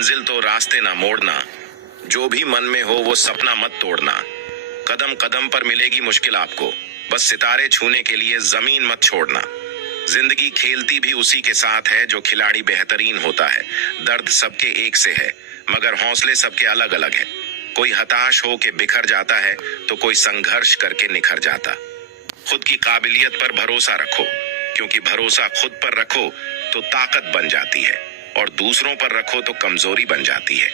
मंजिल तो रास्ते ना मोड़ना, जो भी मन में हो वो सपना मत तोड़ना। कदम कदम पर मिलेगी मुश्किल आपको, बस सितारे छूने के लिए जमीन मत छोड़ना। जिंदगी खेलती भी उसी के साथ है जो खिलाड़ी बेहतरीन होता है। दर्द सबके एक से है, मगर हौसले सबके अलग अलग है। कोई हताश हो के बिखर जाता है तो कोई संघर्ष करके निखर जाता। खुद की काबिलियत पर भरोसा रखो, क्योंकि भरोसा खुद पर रखो तो ताकत बन जाती है, और दूसरों पर रखो तो कमजोरी बन जाती है।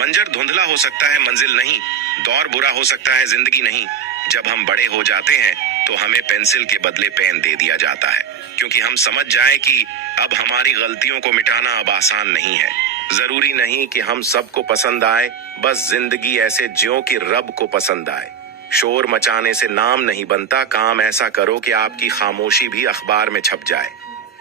मंजर धुंधला हो सकता है, मंजिल नहीं। दौर बुरा हो सकता है, जिंदगी नहीं। जब हम बड़े हो जाते हैं तो हमें पेंसिल के बदले पेन दे दिया जाता है, क्योंकि हम समझ जाए कि अब हमारी गलतियों को मिटाना अब आसान नहीं है। जरूरी नहीं कि हम सबको पसंद आए, बस जिंदगी ऐसे ज्यो कि रब को पसंद आए। शोर मचाने से नाम नहीं बनता, काम ऐसा करो कि आपकी खामोशी भी अखबार में छप जाए।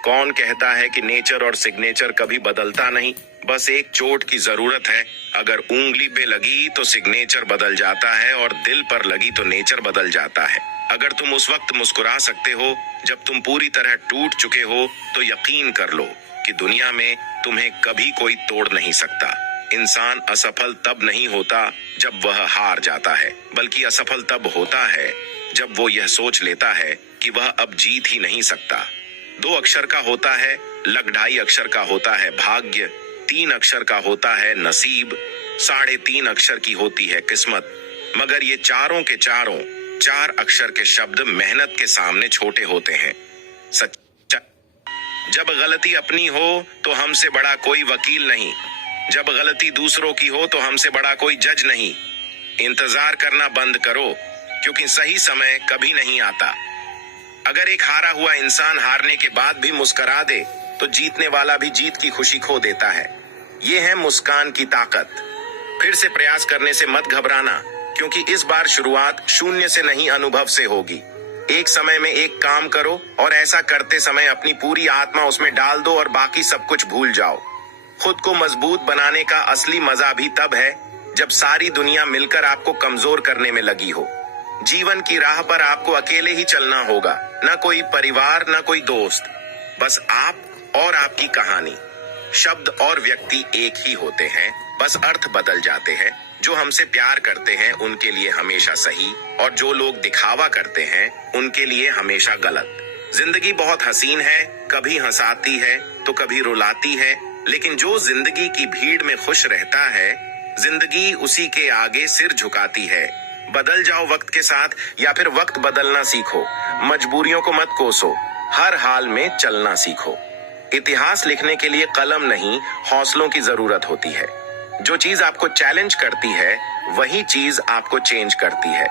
कौन कहता है कि नेचर और सिग्नेचर कभी बदलता नहीं? बस एक चोट की जरूरत है। अगर उंगली पे लगी तो सिग्नेचर बदल जाता है, और दिल पर लगी तो नेचर बदल जाता है। अगर तुम उस वक्त मुस्कुरा सकते हो जब तुम पूरी तरह टूट चुके हो, तो यकीन कर लो कि दुनिया में तुम्हें कभी कोई तोड़ नहीं सकता। इंसान असफल तब नहीं होता जब वह हार जाता है, बल्कि असफल तब होता है जब वो यह सोच लेता है कि वह अब जीत ही नहीं सकता। 2 अक्षर का होता है लक, 2.5 अक्षर का होता है भाग्य, 3 अक्षर का होता है नसीब, 3.5 अक्षर की होती है किस्मत। मगर ये चारों के चारों 4 अक्षर के शब्द मेहनत के सामने छोटे होते हैं। सच्चा जब गलती अपनी हो तो हमसे बड़ा कोई वकील नहीं, जब गलती दूसरों की हो तो हमसे बड़ा कोई जज नहीं। इंतजार करना बंद करो, क्योंकि सही समय कभी नहीं आता। अगर एक हारा हुआ इंसान हारने के बाद भी मुस्कुरा दे तो जीतने वाला भी जीत की खुशी खो देता है। ये है मुस्कान की ताकत। फिर से प्रयास करने से मत घबराना, क्योंकि इस बार शुरुआत शून्य से नहीं, अनुभव से होगी। एक समय में एक काम करो, और ऐसा करते समय अपनी पूरी आत्मा उसमें डाल दो और बाकी सब कुछ भूल जाओ। खुद को मजबूत बनाने का असली मजा भी तब है जब सारी दुनिया मिलकर आपको कमजोर करने में लगी हो। जीवन की राह पर आपको अकेले ही चलना होगा, ना कोई परिवार, ना कोई दोस्त, बस आप और आपकी कहानी। शब्द और व्यक्ति एक ही होते हैं, बस अर्थ बदल जाते हैं। जो हमसे प्यार करते हैं उनके लिए हमेशा सही, और जो लोग दिखावा करते हैं उनके लिए हमेशा गलत। जिंदगी बहुत हसीन है, कभी हंसाती है तो कभी रुलाती है, लेकिन जो जिंदगी की भीड़ में खुश रहता है, जिंदगी उसी के आगे सिर झुकाती है। बदल जाओ वक्त के साथ, या फिर वक्त बदलना सीखो। मजबूरियों को मत कोसो, हर हाल में चलना सीखो। इतिहास लिखने के लिए कलम नहीं, हौसलों की जरूरत होती है। जो चीज आपको चैलेंज करती है वही चीज आपको चेंज करती है।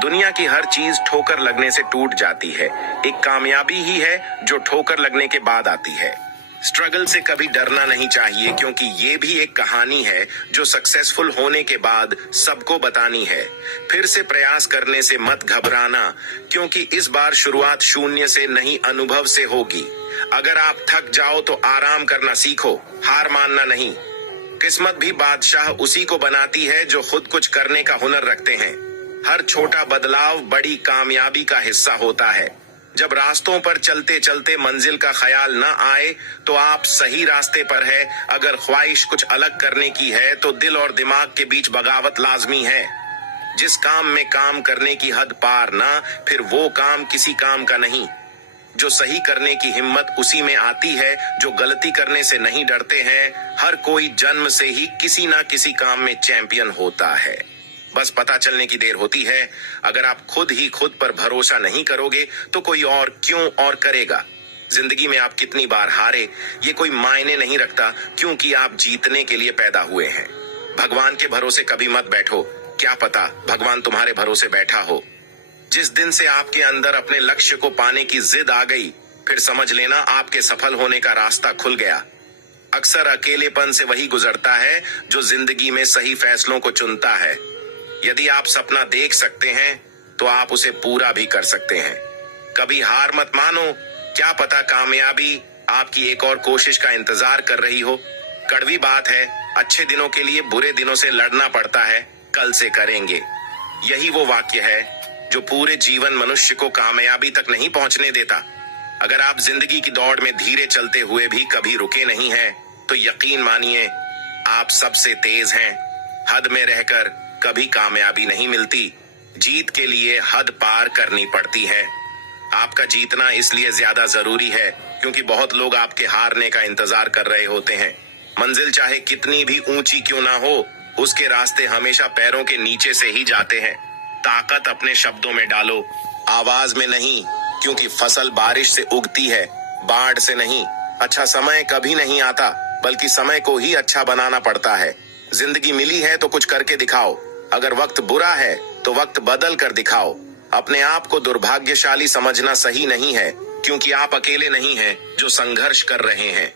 दुनिया की हर चीज ठोकर लगने से टूट जाती है, एक कामयाबी ही है जो ठोकर लगने के बाद आती है। स्ट्रगल से कभी डरना नहीं चाहिए, क्योंकि ये भी एक कहानी है जो सक्सेसफुल होने के बाद सबको बतानी है। फिर से प्रयास करने से मत घबराना, क्योंकि इस बार शुरुआत शून्य से नहीं, अनुभव से होगी। अगर आप थक जाओ तो आराम करना सीखो, हार मानना नहीं। किस्मत भी बादशाह उसी को बनाती है जो खुद कुछ करने का हुनर रखते हैं। हर छोटा बदलाव बड़ी कामयाबी का हिस्सा होता है। जब रास्तों पर चलते चलते मंजिल का ख्याल न आए तो आप सही रास्ते पर है। अगर ख्वाहिश कुछ अलग करने की है तो दिल और दिमाग के बीच बगावत लाजमी है। जिस काम में काम करने की हद पार ना, फिर वो काम किसी काम का नहीं। जो सही करने की हिम्मत उसी में आती है जो गलती करने से नहीं डरते हैं। हर कोई जन्म से ही किसी ना किसी काम में चैंपियन होता है, बस पता चलने की देर होती है। अगर आप खुद ही खुद पर भरोसा नहीं करोगे तो कोई और क्यों और करेगा। जिंदगी में आप कितनी बार हारे ये कोई मायने नहीं रखता, क्योंकि आप जीतने के लिए पैदा हुए हैं। भगवान के भरोसे कभी मत बैठो, क्या पता भगवान तुम्हारे भरोसे बैठा हो। जिस दिन से आपके अंदर अपने लक्ष्य को पाने की जिद आ गई, फिर समझ लेना आपके सफल होने का रास्ता खुल गया। अक्सर अकेलेपन से वही गुजरता है जो जिंदगी में सही फैसलों को चुनता है। यदि आप सपना देख सकते हैं तो आप उसे पूरा भी कर सकते हैं। कभी हार मत मानो, क्या पता कामयाबी आपकी एक और कोशिश का इंतजार कर रही हो। कड़वी बात है, अच्छे दिनों के लिए बुरे दिनों से लड़ना पड़ता है, कल से करेंगे। यही वो वाक्य है जो पूरे जीवन मनुष्य को कामयाबी तक नहीं पहुंचने देता। अगर आप जिंदगी की दौड़ में धीरे चलते हुए भी कभी रुके नहीं हैं, तो यकीन मानिए आप सबसे तेज हैं। हद में रहकर कभी कामयाबी नहीं मिलती। जीत के लिए हद पार करनी पड़ती है। आपका जीतना इसलिए ज्यादा जरूरी है क्योंकि बहुत लोग आपके हारने का इंतजार कर रहे होते हैं। मंजिल चाहे कितनी भी ऊंची क्यों ना हो, उसके रास्ते हमेशा पैरों के नीचे से ही जाते हैं। ताकत अपने शब्दों में डालो, आवाज में नहीं, क्योंकि फसल बारिश से उगती है, बाढ़ से नहीं। अच्छा समय कभी नहीं आता, बल्कि समय को ही अच्छा बनाना पड़ता है। जिंदगी मिली है तो कुछ करके दिखाओ। अगर वक्त बुरा है तो वक्त बदल कर दिखाओ। अपने आप को दुर्भाग्यशाली समझना सही नहीं है, क्योंकि आप अकेले नहीं हैं जो संघर्ष कर रहे हैं।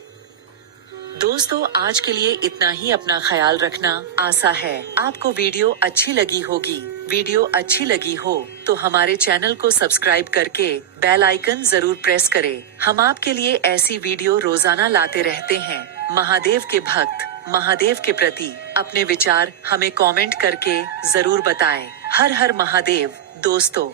दोस्तों, आज के लिए इतना ही। अपना ख्याल रखना। आशा है आपको वीडियो अच्छी लगी होगी। वीडियो अच्छी लगी हो तो हमारे चैनल को सब्सक्राइब करके बेल आइकन जरूर प्रेस करें। हम आपके लिए ऐसी वीडियो रोजाना लाते रहते हैं। महादेव के भक्त महादेव के प्रति अपने विचार हमें कमेंट करके जरूर बताएं। हर हर महादेव दोस्तों।